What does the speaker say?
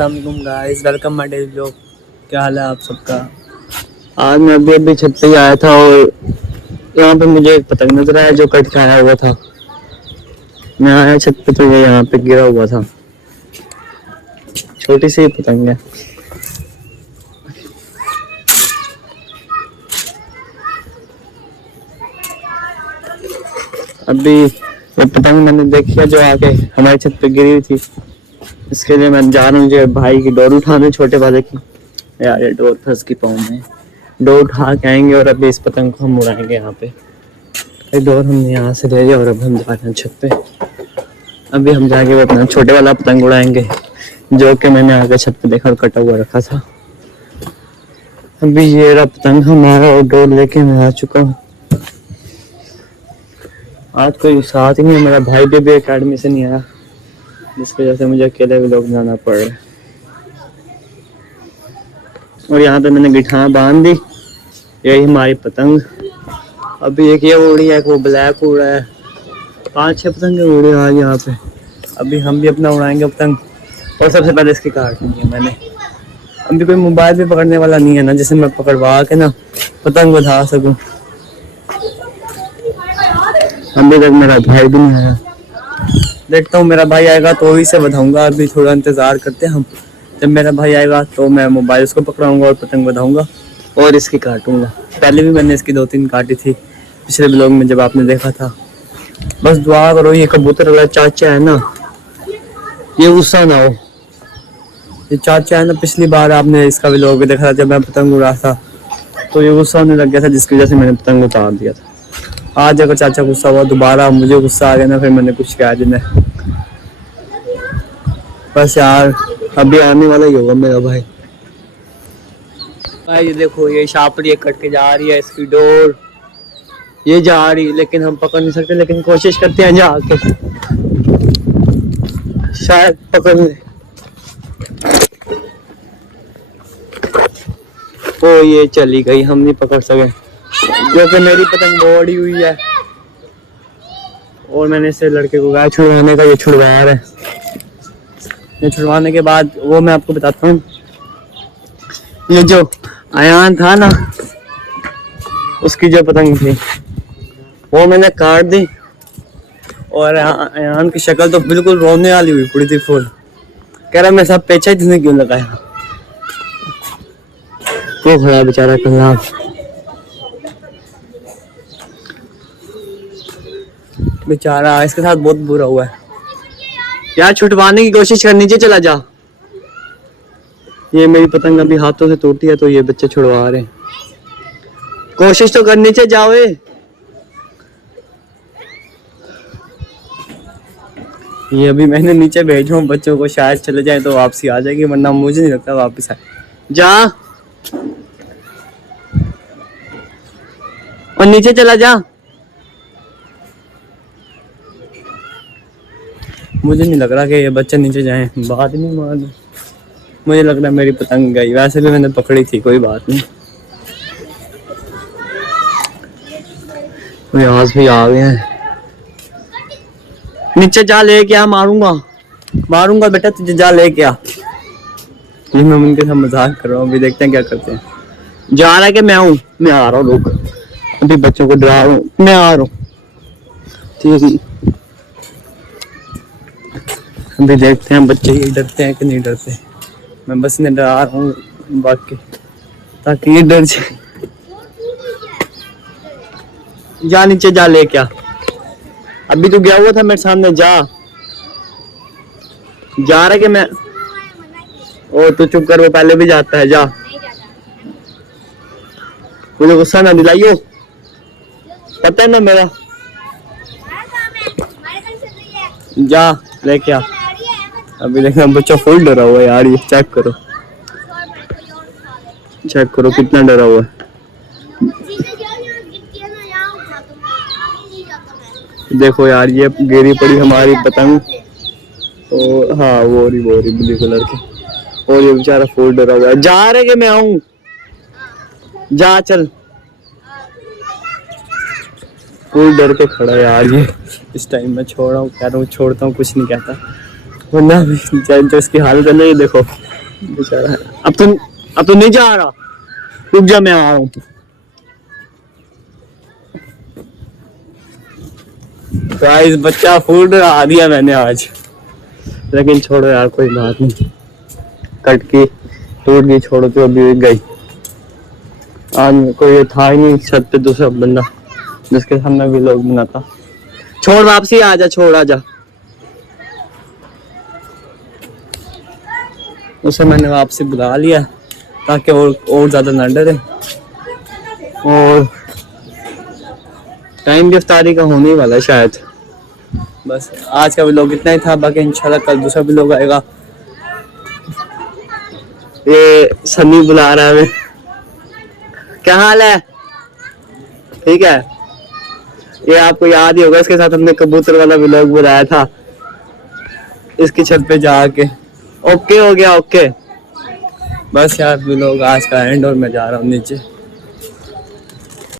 अस्सलाम वालेकुम guys, welcome my daily vlog. क्या हाल है आप सबका। आज मैं अभी छत पे आया था और यहाँ पे मुझे एक पतंग नजर आया जो कट के आया हुआ था। मैं आया छत पे तो ये यहाँ पे गिरा हुआ था, छोटी सी पतंग है। अभी ये पतंग मैंने देखी है जो आके हमारी छत पे गिरी हुई थी, इसके लिए मैं जा रहा हूँ जो भाई की डोर उठाने, छोटे वाले की। यार ये डोर फंस की पाँव में, डोर उठा के आएंगे और अभी इस पतंग को हम उड़ाएंगे। यहाँ पे ये डोर हमने यहाँ से ले लिया और अब हम जा रहे हैं छत पे। अभी हम जाके वो अपना छोटे वाला पतंग उड़ाएंगे जो कि मैंने आगे छत पे देखा कटा हुआ रखा था। अभी ये रहा पतंग हमारा और डोर लेके मैं आ चुका हूँ। आज कोई साथ ही नहीं है, मेरा भाई भी अकेडमी से नहीं आया, जिसकी वजह से मुझे अकेले भी लोग जाना पड़ रहा है। और यहाँ पे मैंने गिठार बांध दी, यही हमारी पतंग। अभी एक ये उड़ी है, एक वो ब्लैक उड़ा है, 5-6 पतंगे उड़े आज यहाँ पे। अभी हम भी अपना उड़ाएंगे पतंग और सबसे पहले इसकी काटनी है मैंने। अभी कोई मोबाइल भी पकड़ने वाला नहीं है ना जिसे मैं पकड़वा के ना पतंग बधा सकूं। अभी तक मेरा भाई भी नहीं आया, देखता हूँ मेरा भाई आएगा तो ही से बधाऊंगा। अभी थोड़ा इंतजार करते हैं हम, जब मेरा भाई आएगा तो मैं मोबाइल उसको पकड़ाऊंगा और पतंग बधाऊंगा और इसकी काटूंगा। पहले भी मैंने इसकी 2-3 काटी थी पिछले ब्लॉग में जब आपने देखा था। बस दुआ करो ये कबूतर वाला चाचा है ना, ये गुस्सा ना हो। ये चाचा है ना, पिछली बार आपने इसका व्लॉग भी देखा था जब मैं पतंग उड़ा था तो ये गुस्सा होने लग गया था, जिसकी वजह से मैंने पतंग उतार दिया था। आज अगर चाचा गुस्सा हुआ दोबारा मुझे गुस्सा आ गया ना, फिर मैंने कुछ कहा जिन्हें। बस यार अभी आने वाला ही होगा मेरा भाई। भाई ये देखो, ये शापड़ी कट के जा रही है, इसकी डोर ये जा रही, लेकिन हम पकड़ नहीं सकते, लेकिन कोशिश करते हैं जाके शायद पकड़ ले। ओ ये चली गई, हम नहीं पकड़ सके क्योंकि मेरी पतंग बड़ी हुई है और मैंने इसे लड़के को कहा छुड़वाने का, ये छुड़वा रहा है। ये छुड़वाने के बाद वो मैं आपको बताता हूँ, ये जो अयान था ना उसकी जो पतंग थी वो मैंने काट दी और अयान की शक्ल तो बिल्कुल रोने वाली हुई पड़ी थी फुल। कह रहा मैं सब पेचा जिसने क्यों लगाया। वो खड़ा बेचारा कल्ला। बेचारा इसके साथ बहुत बुरा हुआ है यार, छुटवाने की कोशिश कर, नीचे चला जा। ये मेरी पतंग अभी हाथों से टूटी है तो ये बच्चे छुड़वा रहे हैं। कोशिश तो कर, नीचे जाओ। ये अभी मैंने नीचे भेजा हूँ बच्चों को, शायद चले जाए तो वापसी आ जाएगी, वरना मुझे नहीं लगता वापस आए। जा और नीचे चला जा। मुझे नहीं लग रहा कि ये बच्चे नीचे जाएं, बात नहीं मान। मुझे लग रहा है मेरी पतंग गई, वैसे भी मैंने पकड़ी थी, कोई बात नहीं। यहाँ भी आ गए हैं, नीचे जा लेके आ, मारूंगा बेटा तुझे, जा लेके आ। ये मैं उनके साथ मजाक कर रहा हूँ, अभी देखते हैं क्या करते हैं। जा रहा है कि मैं हूँ, मैं आ रहा हूँ, लोग अभी बच्चों को डरा रहा हूँ, मैं आ रहा हूँ। ठीक है अभी देखते हैं बच्चे ये डरते हैं कि नहीं डरते। मैं बस इन्हें डरा रहा हूँ बाकी, ताकि ये डर जाए। जा नीचे जा लेके आ, अभी तो गया हुआ था मेरे सामने, जा रहा कि मैं। ओ तू चुप कर, वो पहले भी जाता है, जा। मुझे गुस्सा ना दिलाइयो, पता है ना मेरा। जा लेके आ। अभी देखना बच्चा फुल डरा हुआ है यार, ये चेक करो कितना डरा हुआ है। देखो यार ये गिरी पड़ी हमारी पतंग, और हाँ वो रही ब्लू कलर की, और ये बेचारा फुल डरा हुआ है। जा रहे कि मैं आऊं, जा चल। फुल डर के खड़ा है यार ये। इस टाइम मैं छोड़ रहा हूँ, कह रहा हूँ छोड़ता हूँ, कुछ नहीं कहता, वरना जो इसकी हालत है ना, ये देखो बेचारा। अब तो नहीं जा रहा, रुक जा मैं आ रहा हूँ। गाइस बच्चा फूड आ दिया मैंने आज, लेकिन छोड़ो यार कोई बात नहीं, कट की टूट गई, छोड़ो तो अभी गई। आज कोई था ही नहीं छत पे दूसरा बंदा जिसके सामने भी लोग बनाता। छोड़ वापसी आ जा, छोड़ आ जा। उसे मैंने वापसी बुला लिया ताकि और ज्यादा न डरे। और टाइम भी इफ्तारी का होने ही वाला है शायद। बस आज का व्लॉग इतना ही था, बाकी इंशाल्लाह कल दूसरा व्लॉग आएगा। ये सनी बुला रहा है, क्या हाल है? ठीक है, ये आपको याद ही होगा, इसके साथ हमने कबूतर वाला व्लॉग बनाया था इसकी छत पे जाके। ओके हो गया, ओके। बस यार व्लॉग आज का एंड, और मैं जा रहा हूँ नीचे।